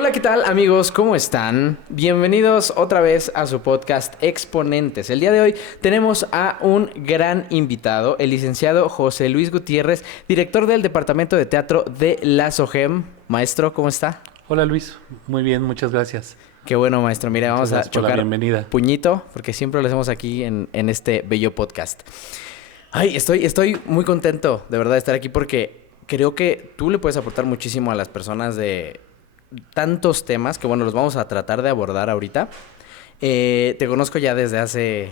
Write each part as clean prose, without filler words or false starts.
Hola, ¿qué tal amigos? ¿Cómo están? Bienvenidos otra vez a su podcast Exponentes. El día de hoy tenemos a un gran invitado, el licenciado José Luis Gutiérrez, director del Departamento de Teatro de la SOGEM. Maestro, ¿cómo está? Hola Luis, muy bien, muchas gracias. Qué bueno, maestro. Mira, Muchas vamos a gracias por la chocar bienvenida. puñito, porque siempre lo hacemos aquí en este bello podcast. Ay, estoy muy contento de verdad de estar aquí porque creo que tú le puedes aportar muchísimo a las personas de tantos temas que, bueno, los vamos a tratar de abordar ahorita. Te conozco ya desde hace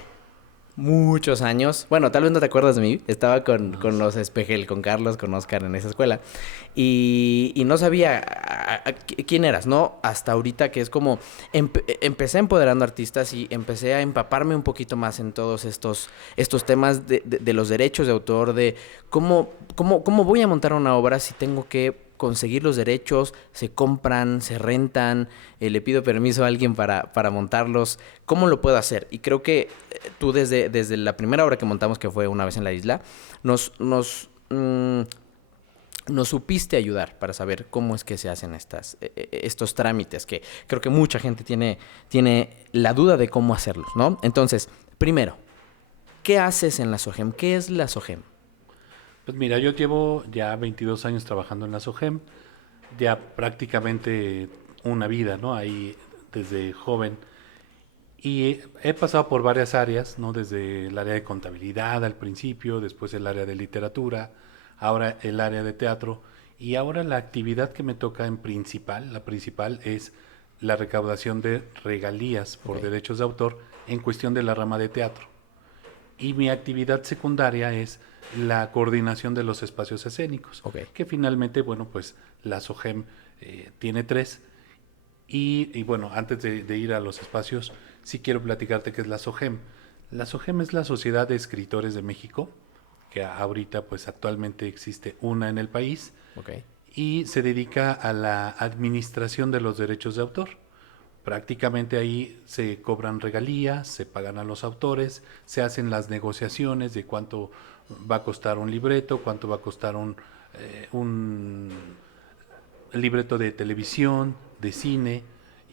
muchos años. Bueno, tal vez no te acuerdas de mí. Estaba con los Espejel, con Carlos, con Oscar en esa escuela. Y no sabía quién eras, ¿no? Hasta ahorita que es como... empecé empoderando artistas y empecé a empaparme un poquito más en todos estos temas de los derechos de autor, de cómo voy a montar una obra si tengo que conseguir los derechos, se compran, se rentan, le pido permiso a alguien para montarlos, ¿cómo lo puedo hacer? Y creo que tú desde la primera obra que montamos, que fue Una vez en la isla, nos supiste ayudar para saber cómo es que se hacen estos trámites, que creo que mucha gente tiene la duda de cómo hacerlos, ¿no? Entonces, primero, ¿qué haces en la SOGEM? ¿Qué es la SOGEM? Pues mira, yo llevo ya 22 años trabajando en la SOGEM, ya prácticamente una vida, ¿no? Ahí desde joven. Y he pasado por varias áreas, ¿no? Desde el área de contabilidad al principio, después el área de literatura, ahora el área de teatro. Y ahora la actividad que me toca la principal es la recaudación de regalías por Ok. derechos de autor en cuestión de la rama de teatro. Y mi actividad secundaria es la coordinación de los espacios escénicos, Ok. que finalmente, bueno, pues la SOGEM tiene tres. Y bueno, antes de ir a los espacios, sí quiero platicarte qué es la SOGEM. La SOGEM es la Sociedad de Escritores de México, que ahorita pues actualmente existe una en el país, Ok. y se dedica a la administración de los derechos de autor. Prácticamente ahí se cobran regalías, se pagan a los autores, se hacen las negociaciones de cuánto va a costar un libreto, cuánto va a costar un libreto de televisión, de cine,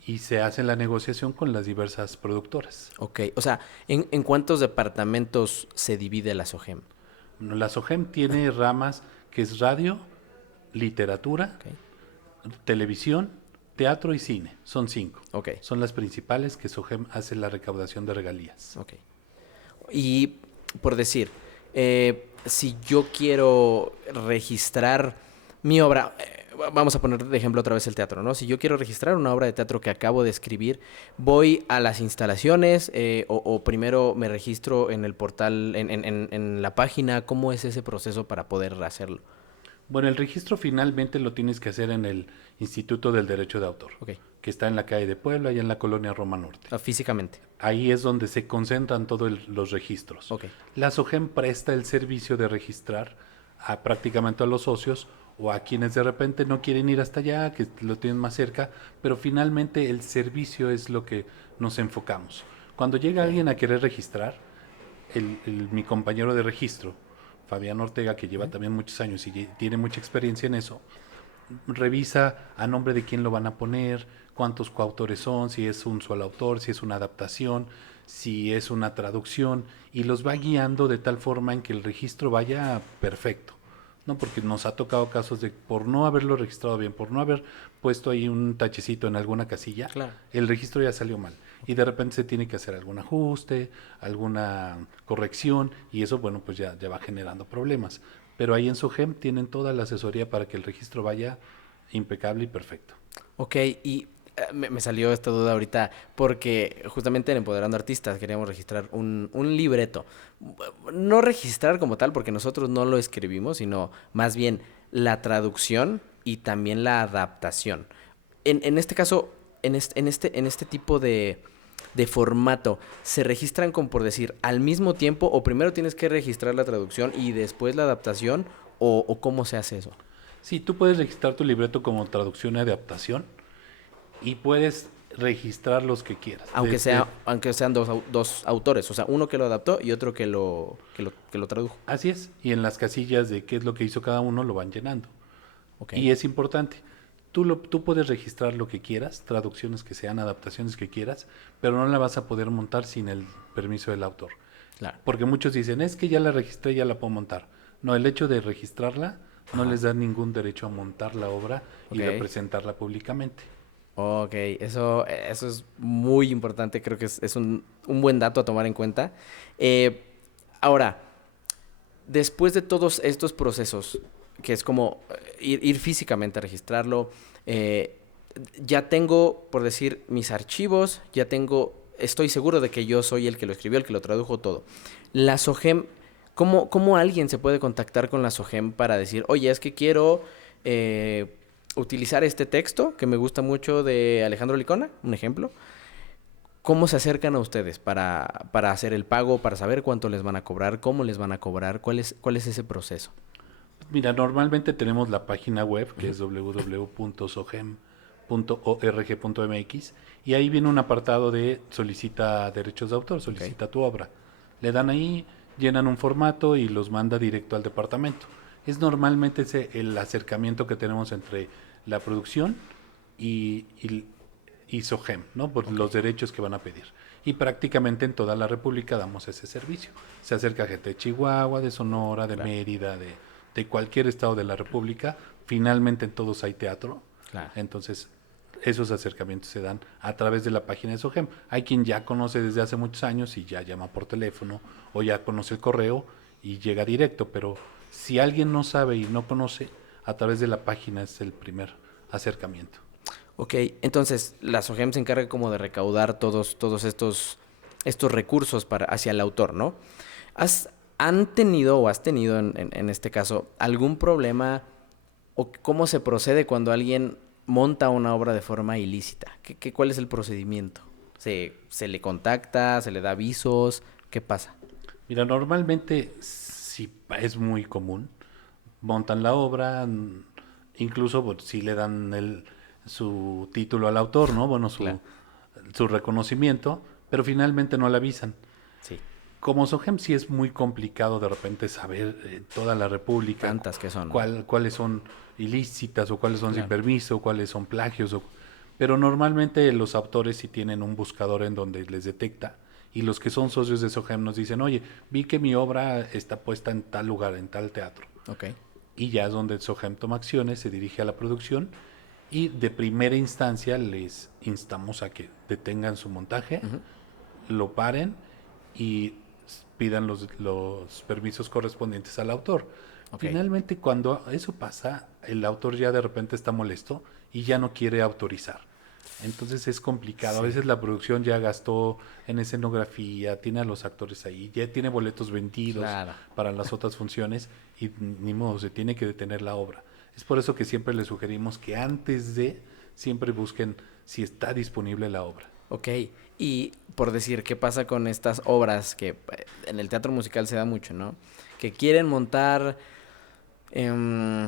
y se hace la negociación con las diversas productoras. Ok. O sea, ¿en cuántos departamentos se divide la SOGEM? La SOGEM tiene ramas que es radio, literatura, Ok. televisión, teatro y cine. Son cinco. Ok. Son las principales que SOGEM hace la recaudación de regalías. Ok. Y por decir, si yo quiero registrar mi obra, vamos a poner de ejemplo otra vez el teatro, ¿no? Si yo quiero registrar una obra de teatro que acabo de escribir, voy a las instalaciones o primero me registro en el portal, en la página. ¿Cómo es ese proceso para poder hacerlo? Bueno, el registro finalmente lo tienes que hacer en el Instituto del Derecho de Autor, Ok. que está en la calle de Puebla y en la colonia Roma Norte. Físicamente. Ahí es donde se concentran todos los registros. Ok. La SOGEM presta el servicio de registrar a prácticamente a los socios o a quienes de repente no quieren ir hasta allá, que lo tienen más cerca, pero finalmente el servicio es lo que nos enfocamos. Cuando llega Ok. alguien a querer registrar, mi compañero de registro, Fabián Ortega, que lleva Ujú. también muchos años y tiene mucha experiencia en eso, revisa a nombre de quién lo van a poner, cuántos coautores son, si es un solo autor, si es una adaptación, si es una traducción, y los va guiando de tal forma en que el registro vaya perfecto. ¿No? Porque nos ha tocado casos de por no haberlo registrado bien, por no haber puesto ahí un tachecito en alguna casilla, Claro. el registro ya salió mal. Y Ok. de repente se tiene que hacer algún ajuste, alguna corrección, y eso, bueno, pues ya va generando problemas. Pero ahí en SOGEM tienen toda la asesoría para que el registro vaya impecable y perfecto. Ok, y me salió esta duda ahorita porque justamente en Empoderando Artistas queríamos registrar un libreto. No registrar como tal porque nosotros no lo escribimos, sino más bien la traducción y también la adaptación. En este caso, en este tipo de formato, ¿se registran con, por decir, al mismo tiempo o primero tienes que registrar la traducción y después la adaptación o cómo se hace eso? Sí, tú puedes registrar tu libreto como traducción y adaptación y puedes registrar los que quieras. Aunque sean dos autores, o sea, uno que lo adaptó y otro que lo tradujo. Así es, y en las casillas de qué es lo que hizo cada uno lo van llenando. Ok. Y es importante, Tú puedes registrar lo que quieras, traducciones que sean, adaptaciones que quieras, pero no la vas a poder montar sin el permiso del autor. Claro. Porque muchos dicen, es que ya la registré, ya la puedo montar. No, el hecho de registrarla no les da ningún derecho a montar la obra y Ok. representarla públicamente. Ok, eso es muy importante, creo que es un buen dato a tomar en cuenta. Ahora, después de todos estos procesos, que es como ir físicamente a registrarlo, eh, ya tengo, por decir, mis archivos, estoy seguro de que yo soy el que lo escribió, el que lo tradujo todo. La SOGEM, ¿cómo alguien se puede contactar con la SOGEM para decir, oye, es que quiero utilizar este texto que me gusta mucho de Alejandro Licona, un ejemplo? ¿Cómo se acercan a ustedes para hacer el pago, para saber cuánto les van a cobrar, cómo les van a cobrar, cuál es ese proceso? Mira, normalmente tenemos la página web que es www.sogem.org.mx y ahí viene un apartado de solicita derechos de autor, Ok, solicita tu obra. Le dan ahí, llenan un formato y los manda directo al departamento. Es normalmente el acercamiento que tenemos entre la producción y, y, y SOGEM, ¿no? Por ok, los derechos que van a pedir. Y prácticamente en toda la República damos ese servicio. Se acerca gente de Chihuahua, de Sonora, de claro, Mérida, de cualquier estado de la República. Finalmente en todos hay teatro. claro. Entonces, esos acercamientos se dan a través de la página de SOGEM. Hay quien ya conoce desde hace muchos años y ya llama por teléfono o ya conoce el correo y llega directo. Pero si alguien no sabe y no conoce, a través de la página es el primer acercamiento. Ok, entonces la SOGEM se encarga como de recaudar todos estos recursos hacia el autor, ¿no? ¿Han tenido o has tenido en este caso algún problema o cómo se procede cuando alguien monta una obra de forma ilícita? ¿Cuál es el procedimiento? ¿Se le contacta? ¿Se le da avisos? ¿Qué pasa? Mira, normalmente sí es muy común. Montan la obra, incluso pues, sí le dan su título al autor, ¿no? Bueno, Claro, su reconocimiento, pero finalmente no le avisan. sí, Como SOGEM sí es muy complicado de repente saber toda la República tantas que son, ¿no? cuáles son ilícitas o cuáles son sin Claro, permiso, cuáles son plagios. Pero normalmente los autores sí tienen un buscador en donde les detecta y los que son socios de SOGEM nos dicen, oye, vi que mi obra está puesta en tal lugar, en tal teatro. ok, Y ya es donde SOGEM toma acciones, se dirige a la producción y de primera instancia les instamos a que detengan su montaje, ujú, lo paren y pidan los permisos correspondientes al autor. ok, Finalmente, cuando eso pasa, el autor ya de repente está molesto y ya no quiere autorizar. Entonces es complicado. A sí, veces la producción ya gastó en escenografía, tiene a los actores ahí, ya tiene boletos vendidos claro. para las otras funciones y ni modo, se tiene que detener la obra. Es por eso que siempre les sugerimos que antes de, siempre busquen si está disponible la obra. Ok, y por decir, ¿qué pasa con estas obras que en el teatro musical se da mucho, ¿no? Que quieren montar, em,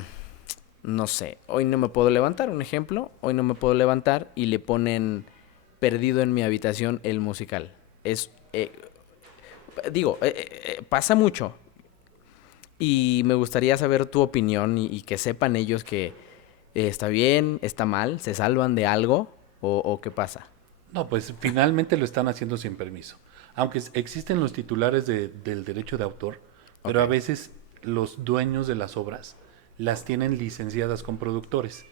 no sé, hoy no me puedo levantar, un ejemplo, hoy no me puedo levantar y le ponen perdido en mi habitación el musical. Pasa mucho y me gustaría saber tu opinión y que sepan ellos que está bien, está mal, se salvan de algo o qué pasa. No, pues finalmente lo están haciendo sin permiso. Aunque existen los titulares del derecho de autor, Ok. pero a veces los dueños de las obras las tienen licenciadas con productores.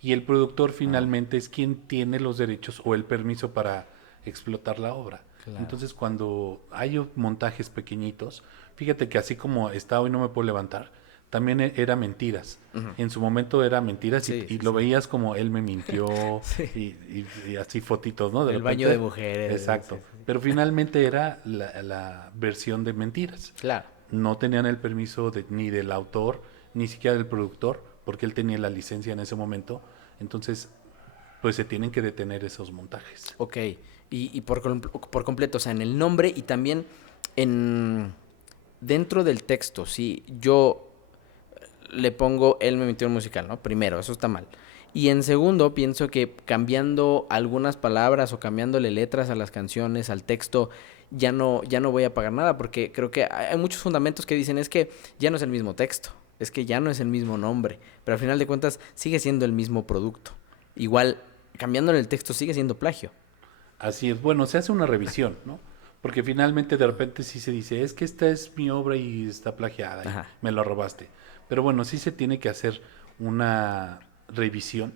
Y el productor Ah, finalmente es quien tiene los derechos o el permiso para explotar la obra. claro. Entonces, cuando hay montajes pequeñitos, fíjate que así como está hoy no me puedo levantar, también era mentiras. Ujú. En su momento era mentiras Sí, y sí, lo sí. veías como él me mintió Sí. y así fotitos, ¿no? De El baño de repente, mujeres. Sí, exacto. sí, sí. Pero finalmente era la versión de mentiras. Claro. No tenían el permiso ni del autor, ni siquiera del productor, porque él tenía la licencia en ese momento. Entonces, pues se tienen que detener esos montajes. Ok. Y por completo, o sea, en el nombre y también en dentro del texto, sí, yo le pongo él me metió en musical, ¿no? Primero, eso está mal. Y en segundo, pienso que cambiando algunas palabras o cambiándole letras a las canciones, al texto, ya no voy a pagar nada, porque creo que hay muchos fundamentos que dicen es que ya no es el mismo texto, es que ya no es el mismo nombre, pero al final de cuentas sigue siendo el mismo producto. igual, cambiándole el texto sigue siendo plagio. Así es, bueno, se hace una revisión, ¿no? Porque finalmente de repente sí se dice, es que esta es mi obra y está plagiada, y Ajá. me lo robaste. Pero bueno, sí se tiene que hacer una revisión.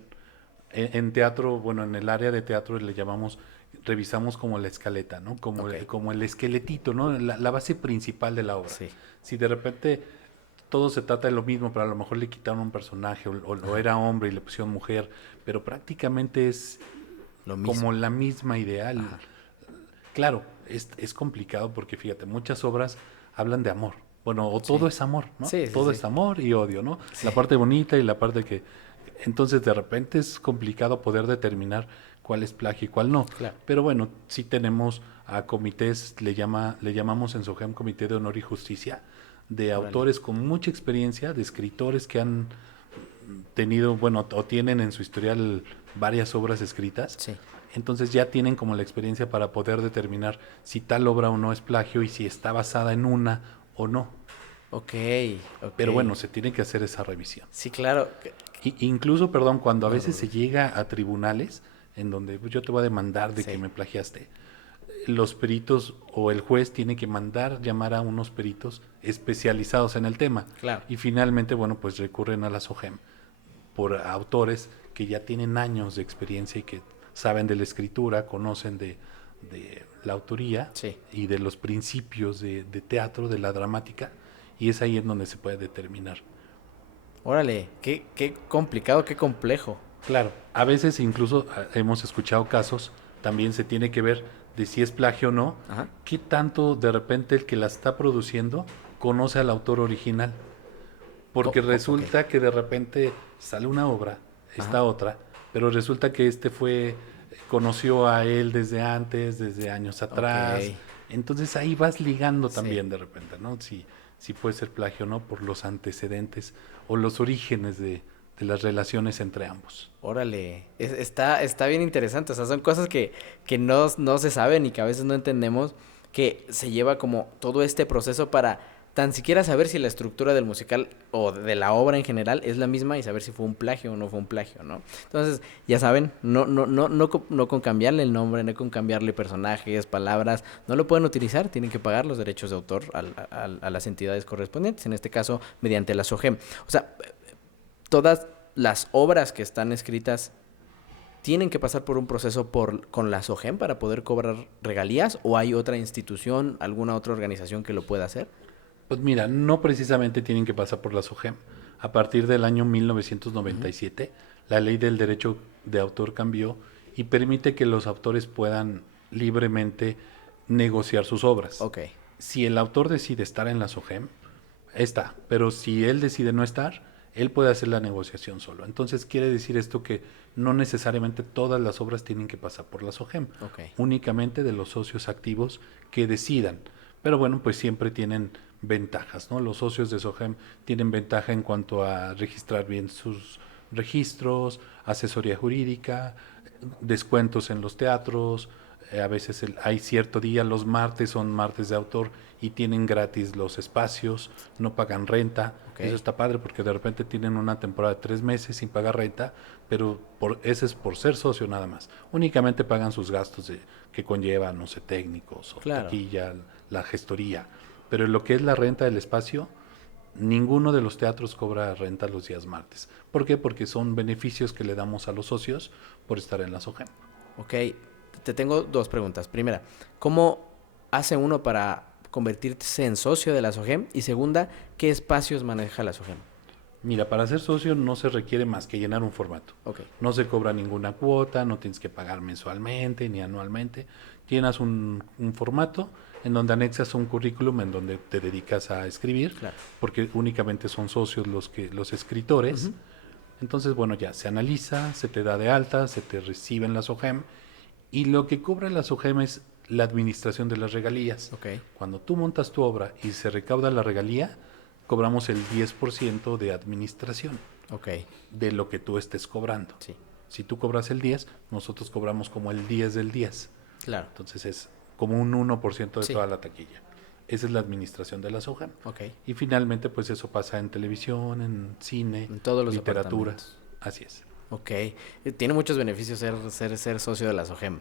En teatro, bueno, en el área de teatro le llamamos, revisamos como la escaleta, ¿no? Como, Ok. como el esqueletito, ¿no? La base principal de la obra. Sí. Si de repente todo se trata de lo mismo, pero a lo mejor le quitaron un personaje o era hombre y le pusieron mujer, pero prácticamente es Lo como mismo. la misma idea. Ajá. Claro, es complicado porque fíjate, muchas obras hablan de amor. Bueno, o todo Sí. es amor, ¿no? Sí, sí, Todo sí. es amor y odio, ¿no? Sí. La parte bonita y la parte que... Entonces, de repente es complicado poder determinar cuál es plagio y cuál no. Claro. Pero bueno, sí tenemos a comités, le llamamos en SOGEM Comité de Honor y Justicia, de Órale. autores con mucha experiencia, de escritores que han tenido, bueno, o tienen en su historial varias obras escritas. Sí. Entonces ya tienen como la experiencia para poder determinar si tal obra o no es plagio y si está basada en una o no. Ok, ok. Pero bueno, se tiene que hacer esa revisión. Sí, claro. Incluso, perdón, cuando a No te veces se preocupes. llega a tribunales en donde pues, yo te voy a demandar de que Sí. me plagiaste, los peritos o el juez tiene que mandar llamar a unos peritos especializados en el tema. Claro. Y finalmente, bueno, pues recurren a la SOGEM por autores que ya tienen años de experiencia y que saben de la escritura, conocen de la autoría Sí. y de los principios de teatro, de la dramática, y es ahí en donde se puede determinar. Órale, qué complicado, qué complejo. Claro, a veces incluso hemos escuchado casos, también se tiene que ver de si es plagio o no, Ajá. qué tanto de repente el que la está produciendo conoce al autor original. Porque Ok. resulta que de repente sale una obra, Ajá. esta otra, pero resulta que conoció a él desde antes, desde años Ok. atrás. Entonces ahí vas ligando Sí. también de repente, ¿no? Si puede ser plagio o no por los antecedentes o los orígenes de las relaciones entre ambos. Órale. Está bien interesante. O sea, son cosas que no se saben y que a veces no entendemos. Que se lleva como todo este proceso para tan siquiera saber si la estructura del musical o de la obra en general es la misma y saber si fue un plagio o no fue un plagio, ¿no? Entonces, ya saben, no con cambiarle el nombre, no con cambiarle personajes, palabras, no lo pueden utilizar, tienen que pagar los derechos de autor a las entidades correspondientes, en este caso mediante la SOGEM. O sea, todas las obras que están escritas tienen que pasar por un proceso con la SOGEM para poder cobrar regalías, o hay otra institución, alguna otra organización que lo pueda hacer. Pues mira, no precisamente tienen que pasar por la SOGEM. A partir del año Ujú. 1997, la ley del derecho de autor cambió y permite que los autores puedan libremente negociar sus obras. Ok, Si el autor decide estar en la SOGEM, está, pero si él decide no estar, él puede hacer la negociación solo. Entonces quiere decir esto que no necesariamente todas las obras tienen que pasar por la SOGEM, ok, únicamente de los socios activos que decidan. Pero bueno, pues siempre tienen ventajas, ¿no? Los socios de SOGEM tienen ventaja en cuanto a registrar bien sus registros, asesoría jurídica, descuentos en los teatros, a veces hay cierto día, los martes son martes de autor y tienen gratis los espacios, no pagan renta. ok. Eso está padre porque de repente tienen una temporada de 3 meses sin pagar renta, pero ese es por ser socio nada más. Únicamente pagan sus gastos que conllevan, no sé, técnicos o Claro. taquilla, la gestoría. Pero en lo que es la renta del espacio, ninguno de los teatros cobra renta los días martes. ¿Por qué? Porque son beneficios que le damos a los socios por estar en la SOGEM. Ok, te tengo dos preguntas. Primera, ¿cómo hace uno para convertirse en socio de la SOGEM? Y segunda, ¿qué espacios maneja la SOGEM? Mira, para ser socio no se requiere más que llenar un formato. Ok, No se cobra ninguna cuota, no tienes que pagar mensualmente ni anualmente. Llenas un formato en donde anexas un currículum en donde te dedicas a escribir, claro. porque únicamente son socios los escritores. Ujú. Entonces, bueno, ya se analiza, se te da de alta, se te recibe en la SOGEM y lo que cobra la SOGEM es la administración de las regalías. Ok, Cuando tú montas tu obra y se recauda la regalía, cobramos el 10% de administración ok, de lo que tú estés cobrando. sí, Si tú cobras el 10, nosotros cobramos como el 10 del 10. claro. Entonces es como un 1% de Sí, toda la taquilla. Esa es la administración de la SOGEM. ok. Y finalmente, pues eso pasa en televisión, en cine, En todos los literatura. departamentos. Así es. Ok. Tiene muchos beneficios ser socio de la SOGEM.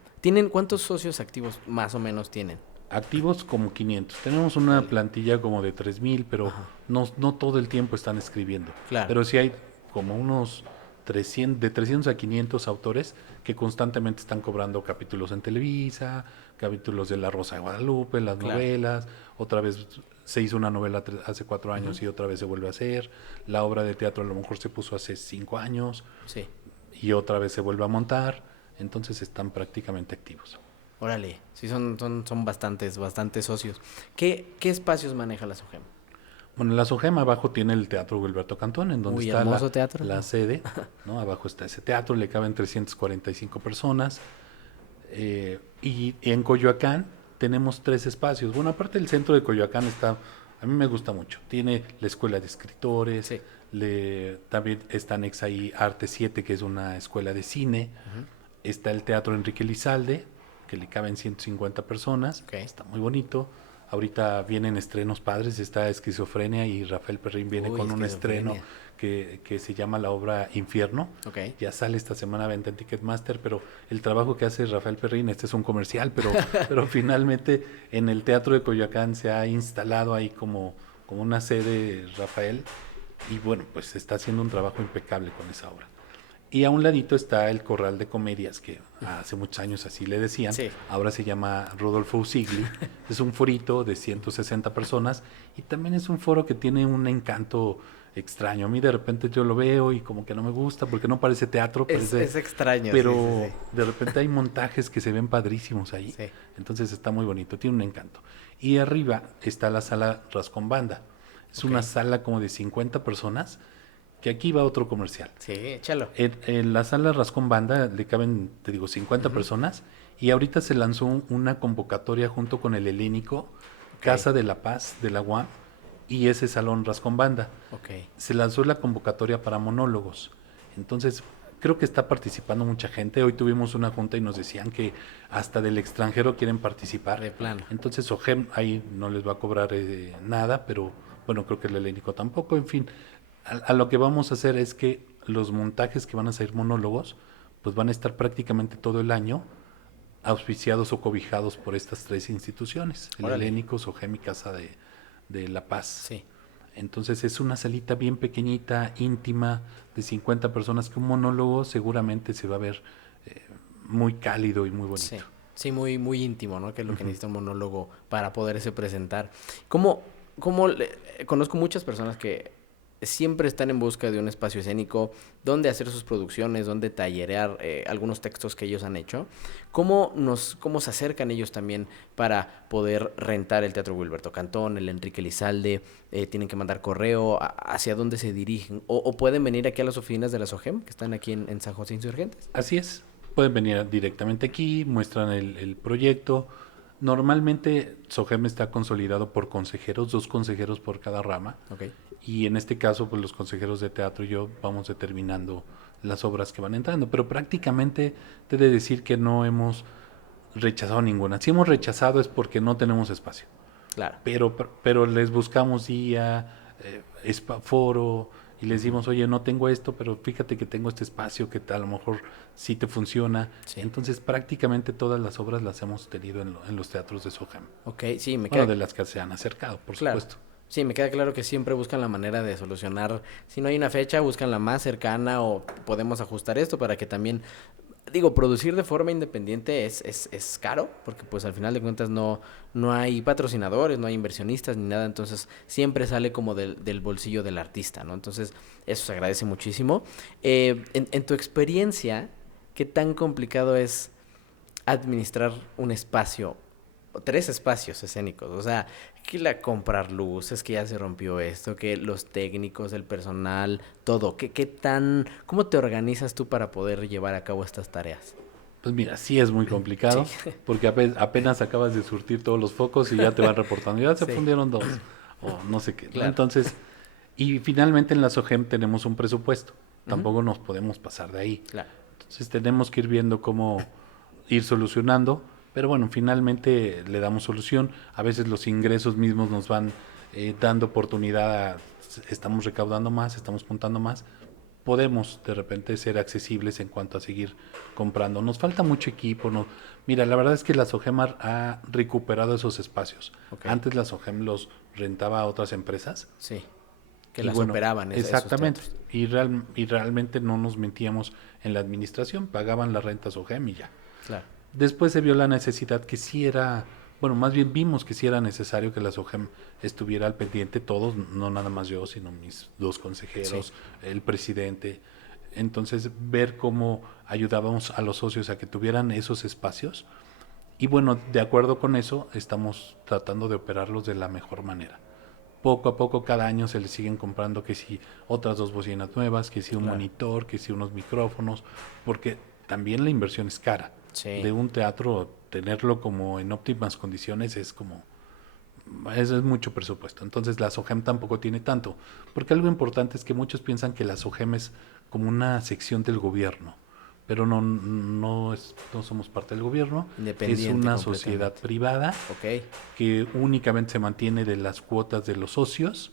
¿Cuántos socios activos más o menos tienen? Activos como 500. Tenemos una Órale. plantilla como de 3000, pero Ajá. no todo el tiempo están escribiendo. Claro. Pero sí hay como unos 300, de 300 a 500 autores que constantemente están cobrando capítulos en Televisa, capítulos de La Rosa de Guadalupe, las Claro. novelas. Otra vez se hizo una novela hace 4 años Ujú. y otra vez se vuelve a hacer. La obra de teatro a lo mejor se puso hace 5 años Sí. y otra vez se vuelve a montar. Entonces están prácticamente activos. Órale. Sí, son bastantes socios. ¿Qué espacios maneja la SOGEM? Bueno, la SOGEM abajo tiene el Teatro Gilberto Cantón, en donde Uy, está la, hermoso teatro. la sede, ¿no? Abajo está ese teatro, le caben 345 personas. Y en Coyoacán tenemos 3 espacios. Bueno, aparte del centro de Coyoacán está, a mí me gusta mucho. Tiene la Escuela de Escritores, Sí. también está anexa ahí Arte 7, que es una escuela de cine. Ujú. Está el Teatro Enrique Lizalde, que le caben 150 personas. Ok. Está muy bonito. Ahorita vienen estrenos padres, está Esquizofrenia y Rafael Perrín viene Uy, con un estreno esquizofrenia. que se llama la obra Infierno. Ok. Ya sale esta semana a venta en Ticketmaster, pero el trabajo que hace Rafael Perrín, este es un comercial, pero finalmente en el Teatro de Coyoacán se ha instalado ahí como una sede Rafael y bueno, pues está haciendo un trabajo impecable con esa obra. Y a un ladito está el Corral de Comedias, que hace muchos años así le decían. Sí. Ahora se llama Rodolfo Usigli. Es un forito de 160 personas y también es un foro que tiene un encanto extraño. A mí de repente yo lo veo y como que no me gusta porque no parece teatro, Es extraño, sí, sí, pero sí. de repente hay montajes que se ven padrísimos ahí. Sí. Entonces está muy bonito, tiene un encanto. Y arriba está la sala Rascón Banda. Es Ok. una sala como de 50 personas, que aquí va otro comercial. Sí, échalo. En la sala Rascón Banda le caben, te digo, 50 Ujú. personas y ahorita se lanzó una convocatoria junto con el Helénico, Ok. Casa de la Paz de la UAM y ese Salón Rascón Banda. Ok. Se lanzó la convocatoria para monólogos. Entonces, creo que está participando mucha gente. Hoy tuvimos una junta y nos decían que hasta del extranjero quieren participar. De plano. Entonces, OGEM ahí no les va a cobrar nada, pero bueno, creo que el Helénico tampoco. En fin, a lo que vamos a hacer es que los montajes que van a ser monólogos, pues van a estar prácticamente todo el año auspiciados o cobijados por estas 3 instituciones, el Órale. Helénico, SOGEM y Casa de la Paz. Sí. Entonces es una salita bien pequeñita, íntima, de 50 personas, que un monólogo seguramente se va a ver eh, muy cálido y muy Sí. bonito. Sí, muy íntimo, ¿no? Que es lo que Ujú. necesita un monólogo para poderse presentar. ¿Cómo, conozco muchas personas que siempre están en busca de un espacio escénico donde hacer sus producciones, donde tallerear algunos textos que ellos han hecho? ¿Cómo se acercan ellos también para poder rentar el Teatro Gilberto Cantón, el Enrique Lizalde? ¿Tienen que mandar correo? ¿Hacia dónde se dirigen? ¿O pueden venir aquí a las oficinas de la SOGEM, que están aquí en San José Insurgentes? Así es, pueden venir directamente aquí, muestran el proyecto. Normalmente SOGEM está consolidado por consejeros, 2 consejeros por cada rama. Ok. Y en este caso, pues los consejeros de teatro y yo vamos determinando las obras que van entrando. Pero prácticamente te he de decir que no hemos rechazado ninguna. Si hemos rechazado es porque no tenemos espacio. Claro. Pero les buscamos día, foro, y les Ujú. decimos, oye, no tengo esto, pero fíjate que tengo este espacio que a lo mejor sí te funciona. Sí. Entonces prácticamente todas las obras las hemos tenido en los teatros de SOGEM. Ok, sí, me Bueno, queda de las que se han acercado, por claro. supuesto. Sí, me queda claro que siempre buscan la manera de solucionar. Si no hay una fecha, buscan la más cercana o podemos ajustar esto para que también, digo, producir de forma independiente es caro, porque pues al final de cuentas no hay patrocinadores, no hay inversionistas ni nada, entonces siempre sale como del bolsillo del artista, ¿no? Entonces eso se agradece muchísimo. En tu experiencia, ¿qué tan complicado es administrar un espacio, o 3 espacios escénicos? O sea, comprar luces, que ya se rompió esto, que los técnicos, el personal, todo. ¿Cómo te organizas tú para poder llevar a cabo estas tareas? Pues mira, sí es muy Sí, complicado, porque apenas acabas de surtir todos los focos y ya te van reportando, ya se sí, fundieron 2, o no sé qué, ¿no? claro, Entonces, y finalmente en la SOGEM tenemos un presupuesto, ujú, tampoco nos podemos pasar de ahí. claro, Entonces tenemos que ir viendo cómo ir solucionando, pero bueno, finalmente le damos solución. A veces los ingresos mismos nos van dando oportunidad estamos recaudando más, estamos juntando más, podemos de repente ser accesibles en cuanto a seguir comprando. Nos falta mucho equipo. No, mira, la verdad es que la SOGEM ha recuperado esos espacios. Ok. Antes la SOGEM los rentaba a otras empresas. Sí. Que Y las bueno, operaban exactamente. esos teatros. Y realmente no nos mentíamos en la administración, pagaban la renta SOGEM y ya. Claro. Después se vio la necesidad que sí era, bueno, más bien vimos que sí era necesario que la SOGEM estuviera al pendiente, todos, no nada más yo, sino mis 2 consejeros, el presidente. Entonces, ver cómo ayudábamos a los socios a que tuvieran esos espacios. Y bueno, de acuerdo con eso, estamos tratando de operarlos de la mejor manera. Poco a poco, cada año se les siguen comprando que si otras 2 bocinas nuevas, que si un monitor, que si unos micrófonos, porque también la inversión es cara. Sí. De un teatro, tenerlo como en óptimas condiciones es como, es mucho presupuesto. Entonces la SOGEM tampoco tiene tanto, porque algo importante es que muchos piensan que la SOGEM es como una sección del gobierno, pero no somos parte del gobierno, es Independiente una completamente. sociedad privada Ok. que únicamente se mantiene de las cuotas de los socios.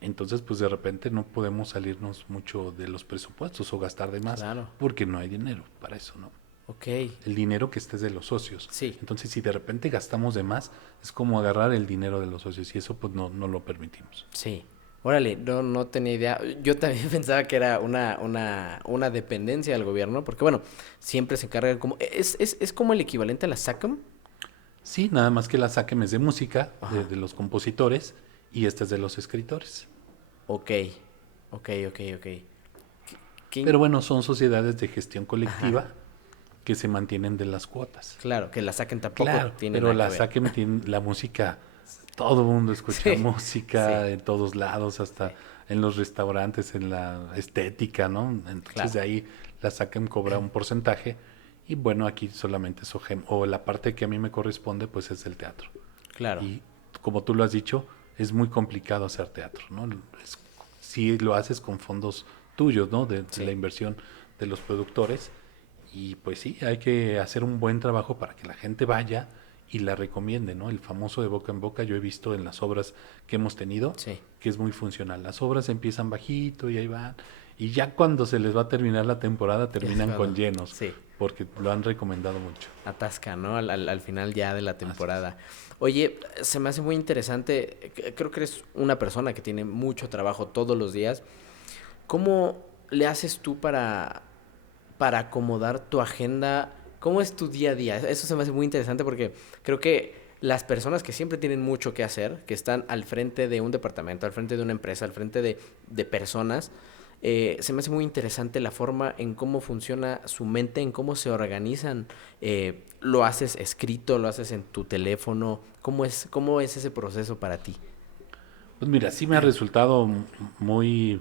Entonces, pues de repente no podemos salirnos mucho de los presupuestos o gastar de más, Claro. porque no hay dinero para eso, ¿no? Ok. El dinero que esté es de los socios. Sí. Entonces, si de repente gastamos de más, es como agarrar el dinero de los socios y eso pues no lo permitimos. Sí. Órale, no tenía idea. Yo también pensaba que era una dependencia del gobierno, porque bueno, siempre se encargan como... ¿Es como el equivalente a la SACM? Sí, nada más que la SACEM es de música, Ajá. de los compositores, y esta es de los escritores. Ok. Ok. Pero bueno, son sociedades de gestión colectiva que se mantienen de las cuotas. Claro, que la saquen tampoco Claro, tiene pero nada la que ver. SACEM tiene la música, todo el mundo escucha Sí, música sí. en todos lados, hasta en los restaurantes, en la estética, ¿no? Entonces Claro. de ahí la SACEM cobra un porcentaje y bueno, aquí solamente SOGEM, o la parte que a mí me corresponde, pues es el teatro. Claro. Y como tú lo has dicho, es muy complicado hacer teatro, ¿no? Si lo haces con fondos tuyos, ¿no? De Sí. la inversión de los productores. Y pues sí, hay que hacer un buen trabajo para que la gente vaya y la recomiende, ¿no? El famoso de boca en boca, yo he visto en las obras que hemos tenido, Sí. que es muy funcional. Las obras empiezan bajito y ahí van. Y ya cuando se les va a terminar la temporada, terminan cuando- con llenos. sí. Porque lo han recomendado mucho. Atasca, ¿no? Al final ya de la temporada. Oye, se me hace muy interesante. Creo que eres una persona que tiene mucho trabajo todos los días. ¿Cómo le haces tú para acomodar tu agenda? ¿Cómo es tu día a día? Eso se me hace muy interesante porque creo que las personas que siempre tienen mucho que hacer, que están al frente de un departamento, al frente de una empresa, al frente de personas, se me hace muy interesante la forma en cómo funciona su mente, en cómo se organizan. ¿Lo haces escrito? ¿Lo haces en tu teléfono? ¿Cómo es ese proceso para ti? Pues mira, sí me ha resultado muy,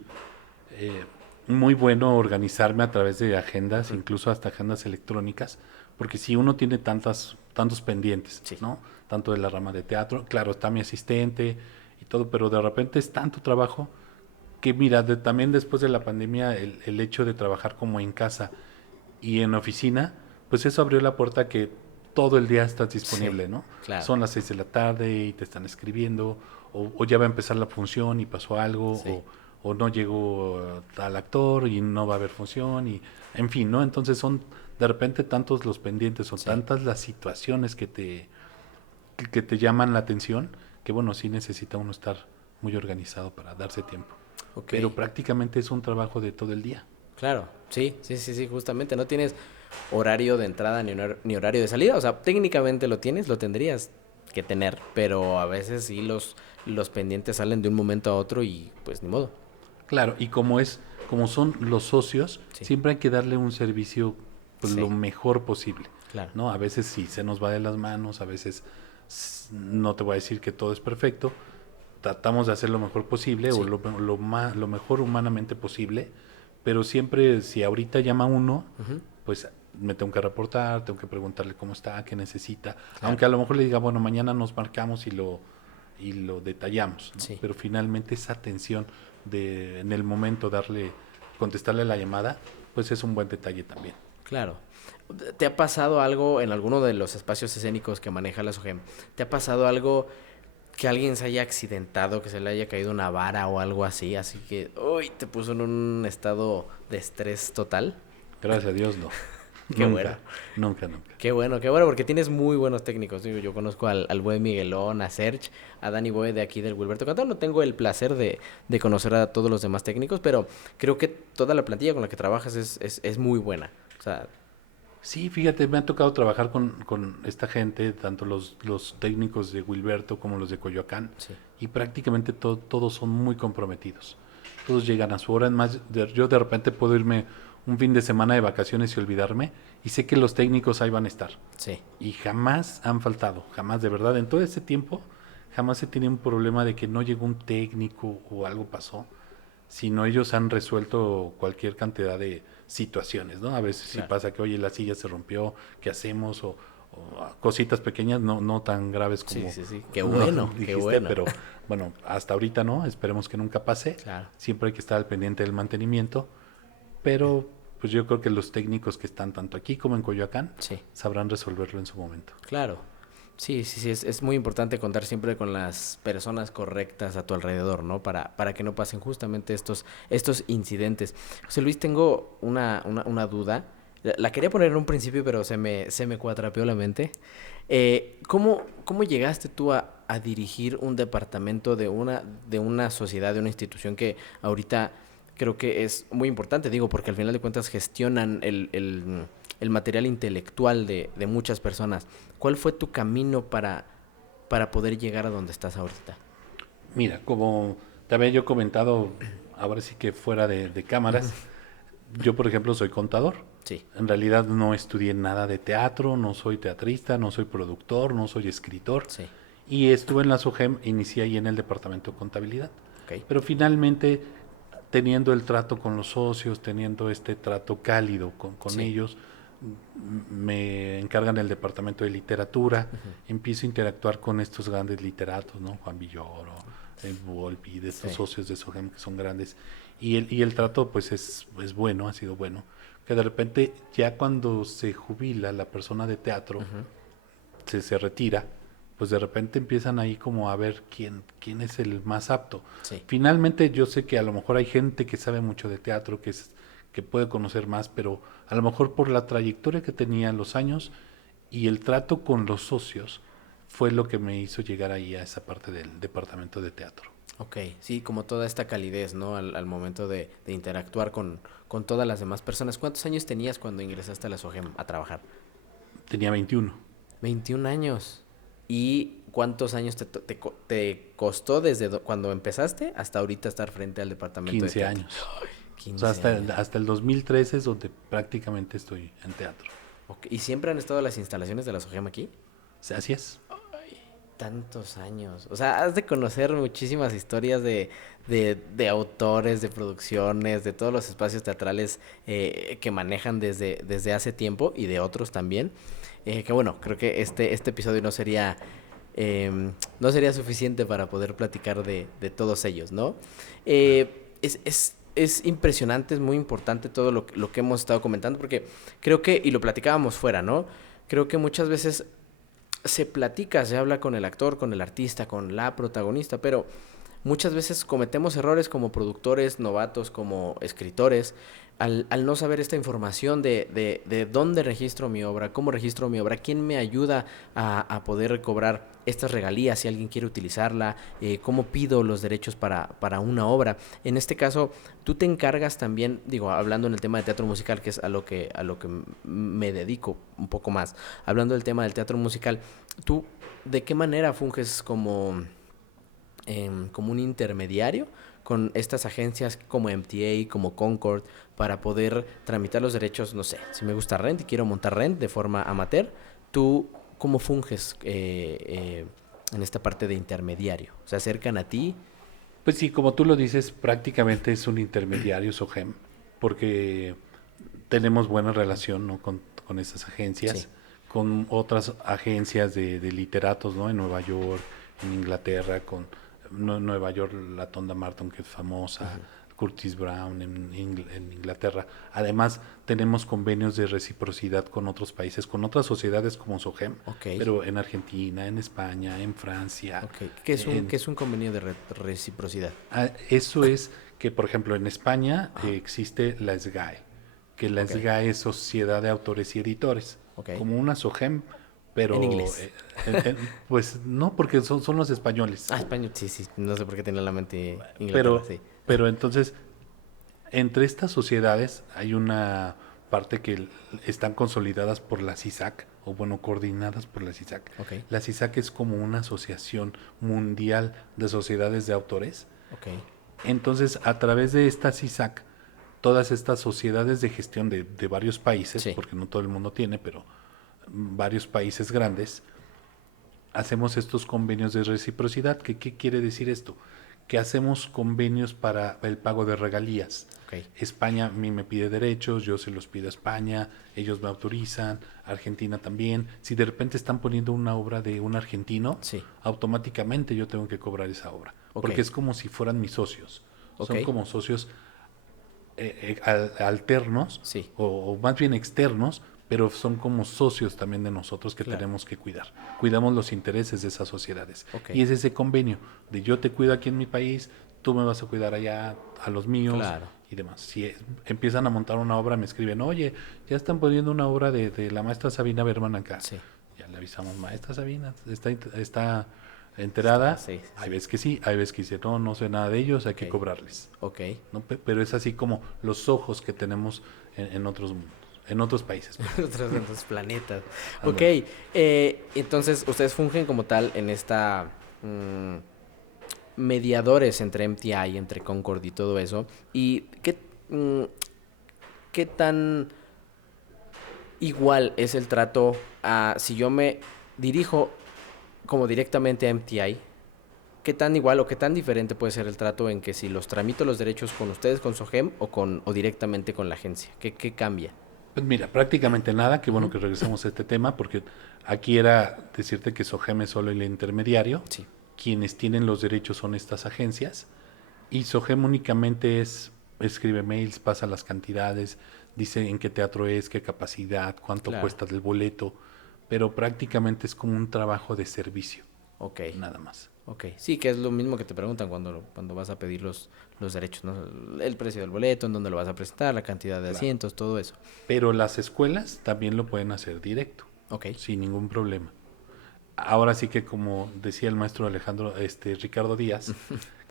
muy bueno organizarme a través de agendas, incluso hasta agendas electrónicas, porque si uno tiene tantos pendientes, Sí. ¿no? Tanto de la rama de teatro, claro, está mi asistente y todo, pero de repente es tanto trabajo que mira, también después de la pandemia, el hecho de trabajar como en casa y en oficina, pues eso abrió la puerta a que todo el día estás disponible, Sí, ¿no? claro. Son las 6 de la tarde y te están escribiendo, o ya va a empezar la función y pasó algo, Sí. o no llegó al actor y no va a haber función, y en fin, ¿no? Entonces son de repente tantos los pendientes o Sí. tantas las situaciones que te llaman la atención, que bueno, sí necesita uno estar muy organizado para darse tiempo. Ok. Pero prácticamente es un trabajo de todo el día. Claro, sí, justamente. No tienes horario de entrada ni horario de salida. O sea, técnicamente lo tienes, lo tendrías que tener, pero a veces sí los pendientes salen de un momento a otro y pues ni modo. Claro, y como son los socios, Sí. siempre hay que darle un servicio pues, Sí. lo mejor posible. Claro. ¿No? A veces sí se nos va de las manos, a veces no te voy a decir que todo es perfecto. Tratamos de hacer lo mejor posible Sí. o lo mejor humanamente posible, pero siempre si ahorita llama uno, Ujú. pues me tengo que reportar, tengo que preguntarle cómo está, qué necesita, Claro. aunque a lo mejor le diga, bueno, mañana nos marcamos y lo detallamos, ¿no? Sí. Pero finalmente esa atención en el momento contestarle la llamada, pues es un buen detalle también. Claro. ¿Te ha pasado algo en alguno de los espacios escénicos que maneja la SOGEM? ¿Te ha pasado algo que alguien se haya accidentado, que se le haya caído una vara o algo así, así que, uy, te puso en un estado de estrés total? Gracias a Dios, no. Qué bueno. Nunca, nunca. Qué bueno, porque tienes muy buenos técnicos. Digo, yo conozco al buen Miguelón, a Serge, a Dani Boy de aquí del Wilberto Cantón. No tengo el placer de conocer a todos los demás técnicos, pero creo que toda la plantilla con la que trabajas es muy buena. O sea, Sí, fíjate, me ha tocado trabajar con esta gente, tanto los técnicos de Wilberto como los de Coyoacán, sí, y prácticamente todos son muy comprometidos. Todos llegan a su hora. Yo de repente puedo irme un fin de semana de vacaciones y olvidarme, y sé que los técnicos ahí van a estar. sí, Y jamás han faltado, jamás, de verdad. En todo ese tiempo, jamás he tenido un problema de que no llegó un técnico o algo pasó, sino ellos han resuelto cualquier cantidad de situaciones, ¿no? A veces sí claro. pasa que, oye, la silla se rompió, ¿qué hacemos? Cositas pequeñas, no tan graves Sí, como sí, sí. Qué lo bueno, qué dijiste, bueno. pero bueno, hasta ahorita no, esperemos que nunca pase. Claro, Siempre hay que estar al pendiente del mantenimiento, pero pues yo creo que los técnicos que están tanto aquí como en Coyoacán sí. sabrán resolverlo en su momento. Claro. Sí, sí, sí, es muy importante contar siempre con las personas correctas a tu alrededor, ¿no? Para que no pasen justamente estos incidentes. José Luis, tengo una duda. La quería poner en un principio, pero se me cuatrapeó la mente. ¿Cómo llegaste tú a dirigir un departamento de una sociedad, de una institución que ahorita creo que es muy importante? Digo, porque al final de cuentas gestionan el material intelectual de muchas personas. ¿Cuál fue tu camino para poder llegar a donde estás ahorita? Mira, como te había yo comentado, ahora sí que fuera de cámaras, yo por ejemplo soy contador. Sí, En realidad no estudié nada de teatro, no soy teatrista, no soy productor, no soy escritor. sí, Y estuve en la SOGEM, inicié ahí en el departamento de contabilidad. ok, Pero finalmente, teniendo el trato con los socios, teniendo este trato cálido con sí, ellos, me encargan el departamento de literatura, empiezo a interactuar con estos grandes literatos, ¿no? Juan Villoro, Volpi, de estos sí, socios de SOGEM que son grandes. Y el trato pues es bueno, ha sido bueno. Que de repente ya cuando se jubila la persona de teatro, se retira, pues de repente empiezan ahí como a ver quién es el más apto. sí, Finalmente yo sé que a lo mejor hay gente que sabe mucho de teatro, que puede conocer más, pero a lo mejor por la trayectoria que tenía en los años y el trato con los socios fue lo que me hizo llegar ahí a esa parte del departamento de teatro. ok. Sí, como toda esta calidez, ¿no? Al momento de interactuar con todas las demás personas. ¿Cuántos años tenías cuando ingresaste a la SOGEM a trabajar? Tenía 21, 21 años. ¿Y cuántos años te costó desde cuando empezaste hasta ahorita estar frente al departamento de 15 teatro? años. O 15 sea, hasta años. hasta el 2013 es donde prácticamente estoy en teatro. Ok, ¿y siempre han estado las instalaciones de la SOGEM aquí? O sea, así es. Tantos años. O sea, has de conocer muchísimas historias de autores, de producciones, de todos los espacios teatrales que manejan desde hace tiempo y de otros también. Que bueno, creo que este episodio no sería suficiente para poder platicar de todos ellos, ¿no? Claro. Es impresionante, es muy importante todo lo que hemos estado comentando, porque creo que, y lo platicábamos fuera, ¿no? Creo que muchas veces se platica, se habla con el actor, con el artista, con la protagonista, pero muchas veces cometemos errores como productores, novatos, como escritores, al no saber esta información de dónde registro mi obra, cómo registro mi obra, quién me ayuda a poder cobrar estas regalías si alguien quiere utilizarla, cómo pido los derechos para una obra. En este caso, tú te encargas también, digo, hablando en el tema de teatro musical, que es a lo que me dedico un poco más, hablando del tema del teatro musical, ¿tú de qué manera funges como un intermediario con estas agencias como MTA, como Concord, para poder tramitar los derechos? No sé, si me gusta Rent y quiero montar Rent de forma amateur, ¿tú cómo funges en esta parte de intermediario? ¿Se acercan a ti? Pues sí, como tú lo dices, prácticamente es un intermediario SOGEM, porque tenemos buena relación, ¿no? con esas Sí, agencias, con otras agencias de literatos, ¿no? En Nueva York, en Inglaterra, con Nueva York, la Tonda Marton, que es famosa, Curtis Brown en Inglaterra. Además, tenemos convenios de reciprocidad con otros países, con otras sociedades como SOGEM, pero en Argentina, en España, en Francia. ¿Qué es un convenio de reciprocidad? Eso es que, por ejemplo, en España existe la SGAE, que la SGAE es Sociedad de Autores y Editores, como una SOGEM, pero... ¿En inglés? Pues no, porque son los españoles. Español, sí. No sé por qué tenía en la mente Inglaterra, sí. Pero entonces, entre estas sociedades hay una parte que están consolidadas por la CISAC, o bueno, coordinadas por la CISAC. La CISAC es como una asociación mundial de sociedades de autores. Entonces, a través de esta CISAC, todas estas sociedades de gestión de varios países, porque no todo el mundo tiene, pero varios países grandes, hacemos estos convenios de reciprocidad. ¿Qué quiere decir esto? Que hacemos convenios para el pago de regalías. España a mí me pide derechos, yo se los pido a España, ellos me autorizan, Argentina también. Si de repente están poniendo una obra de un argentino, automáticamente yo tengo que cobrar esa obra, porque es como si fueran mis socios. Son como socios alternos, o más bien externos, pero son como socios también de nosotros que tenemos que cuidar. Cuidamos los intereses de esas sociedades. Y es ese convenio de yo te cuido aquí en mi país, tú me vas a cuidar allá a los míos y demás. Si empiezan a montar una obra, me escriben, oye, ya están poniendo una obra de la maestra Sabina Berman acá. Ya le avisamos, maestra Sabina, está enterada. Hay veces que sí, hay veces que dice, no sé nada de ellos, hay que cobrarles. ¿No? Pero es así como los ojos que tenemos en otros mundos. En otros países. En otros planetas. Entonces ustedes fungen como tal en esta mediadores entre MTI, entre Concord y todo eso. ¿Y qué tan igual es el trato a si yo me dirijo como directamente a MTI? ¿Qué tan igual o qué tan diferente puede ser el trato en que si los tramito los derechos con ustedes, con SOGEM o directamente con la agencia? ¿Qué cambia? Pues mira, prácticamente nada. Qué bueno que regresemos a este tema, porque aquí era decirte que SOGEM es solo el intermediario. Quienes tienen los derechos son estas agencias, y SOGEM únicamente escribe mails, pasa las cantidades, dice en qué teatro es, qué capacidad, cuánto cuesta el boleto, pero prácticamente es como un trabajo de servicio. Nada más. Sí, que es lo mismo que te preguntan cuando vas a pedir los derechos, ¿no? El precio del boleto, en dónde lo vas a presentar, la cantidad de asientos, todo eso. Pero las escuelas también lo pueden hacer directo, sin ningún problema. Ahora sí que, como decía el maestro Ricardo Díaz,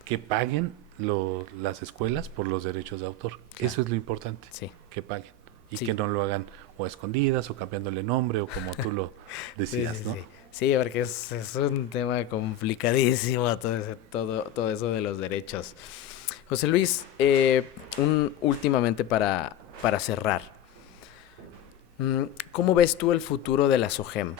que paguen las escuelas por los derechos de autor. Eso es lo importante, que paguen. Y que no lo hagan o a escondidas o cambiándole nombre o como tú lo decías, ¿no? Sí, porque es un tema complicadísimo todo eso de los derechos. José Luis, últimamente para cerrar, ¿cómo ves tú el futuro de la SOGEM?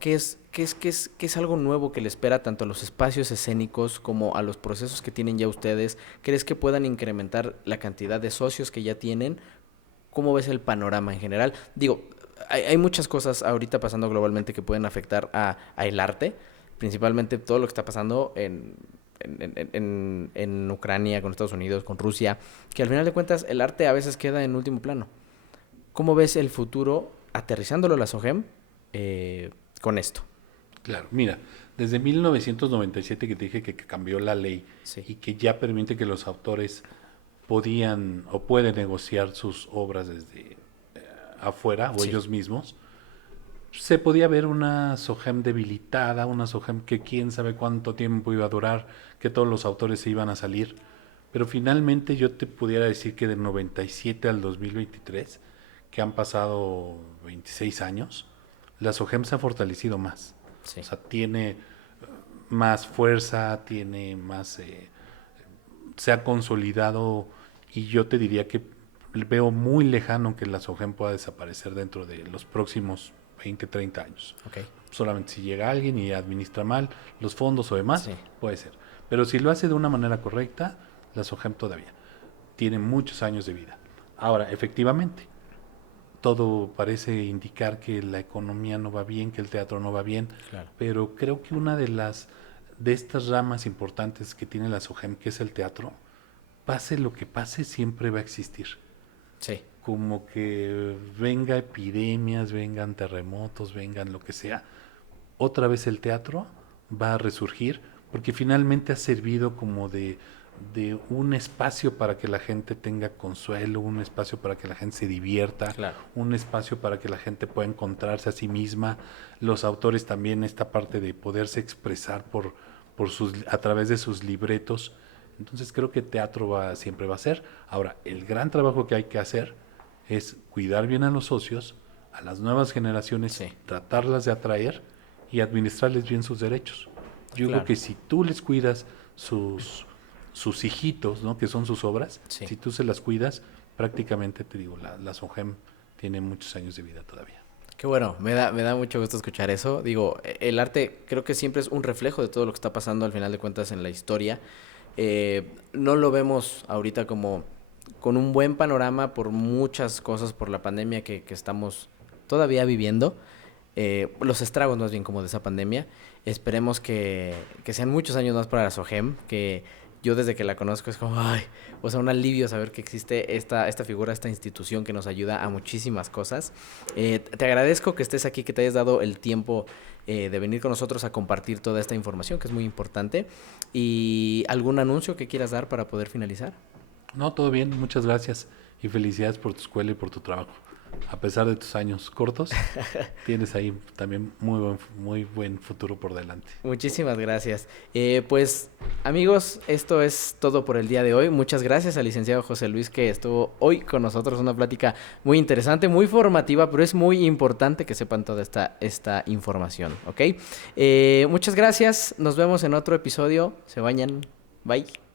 ¿Qué es algo nuevo que le espera tanto a los espacios escénicos como a los procesos que tienen ya ustedes? ¿Crees que puedan incrementar la cantidad de socios que ya tienen? ¿Cómo ves el panorama en general? Digo, hay muchas cosas ahorita pasando globalmente que pueden afectar a el arte, principalmente todo lo que está pasando en Ucrania, con Estados Unidos, con Rusia, que al final de cuentas el arte a veces queda en último plano. ¿Cómo ves el futuro aterrizándolo a la SOGEM con esto? Claro, mira, desde 1997 que te dije que cambió la ley y que ya permite que los autores podían o pueden negociar sus obras desde afuera o ellos mismos, se podía ver una SOGEM debilitada, una SOGEM que quién sabe cuánto tiempo iba a durar, que todos los autores se iban a salir, pero finalmente yo te pudiera decir que del 97 al 2023, que han pasado 26 años, la SOGEM se ha fortalecido más. O sea, tiene más fuerza, tiene más... se ha consolidado, y yo te diría que veo muy lejano que la SOGEM pueda desaparecer dentro de los próximos 20, 30 años. Solamente si llega alguien y administra mal los fondos o demás, puede ser. Pero si lo hace de una manera correcta, la SOGEM todavía tiene muchos años de vida. Ahora, efectivamente, todo parece indicar que la economía no va bien, que el teatro no va bien, pero creo que una de estas ramas importantes que tiene la SOGEM, que es el teatro, pase lo que pase, siempre va a existir. Sí. Como que venga epidemias, vengan terremotos, vengan lo que sea, otra vez el teatro va a resurgir, porque finalmente ha servido como de un espacio para que la gente tenga consuelo, un espacio para que la gente se divierta, Claro. un espacio para que la gente pueda encontrarse a sí misma. Los autores también esta parte de poderse expresar a través de sus libretos. Entonces creo que teatro siempre va a ser. Ahora, el gran trabajo que hay que hacer es cuidar bien a los socios, a las nuevas generaciones, Sí. tratarlas de atraer y administrarles bien sus derechos. Yo Claro. creo que si tú les cuidas sus hijitos, ¿no? Que son sus obras, Sí. si tú se las cuidas, prácticamente te digo, la SOGEM tiene muchos años de vida todavía. Qué bueno, me da mucho gusto escuchar eso. Digo, el arte creo que siempre es un reflejo de todo lo que está pasando al final de cuentas en la historia. No lo vemos ahorita como con un buen panorama por muchas cosas, por la pandemia que estamos todavía viviendo. Los estragos más bien como de esa pandemia. Esperemos que sean muchos años más para la SOGEM, que yo desde que la conozco es como, ay, o sea, un alivio saber que existe esta figura, esta institución que nos ayuda a muchísimas cosas. Te agradezco que estés aquí, que te hayas dado el tiempo de venir con nosotros a compartir toda esta información, que es muy importante. ¿Y algún anuncio que quieras dar para poder finalizar? No, todo bien, muchas gracias y felicidades por tu escuela y por tu trabajo. A pesar de tus años cortos, tienes ahí también muy buen futuro por delante. Muchísimas gracias. Pues amigos, esto es todo por el día de hoy. Muchas gracias al licenciado José Luis que estuvo hoy con nosotros. Una plática muy interesante, muy formativa, pero es muy importante que sepan toda esta información, ¿ok? Muchas gracias. Nos vemos en otro episodio. Se bañan. Bye.